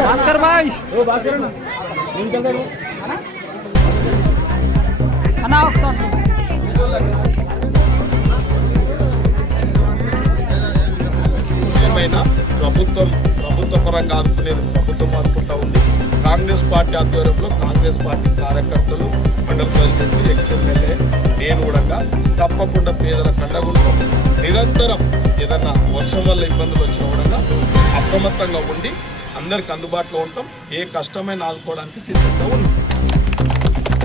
भास्कर भाई ప్రభుత్వ పరంగా ఆదుకునేది ప్రభుత్వం ఆదుకుంటా ఉంది. కాంగ్రెస్ పార్టీ ఆధ్వర్యంలో కాంగ్రెస్ పార్టీ కార్యకర్తలు, మండల ప్రెసిడెంట్, ఎక్స్ఎమ్మెల్యే, నేను కూడా తప్పకుండా పేదల కండగుంటాం. నిరంతరం ఏదన్నా వర్షం వల్ల ఇబ్బందులు వచ్చినా కూడా అప్రమత్తంగా ఉండి అందరికి అందుబాటులో ఉంటాం. ఏ కష్టమైన ఆదుకోవడానికి సిద్ధంగా ఉన్నాం.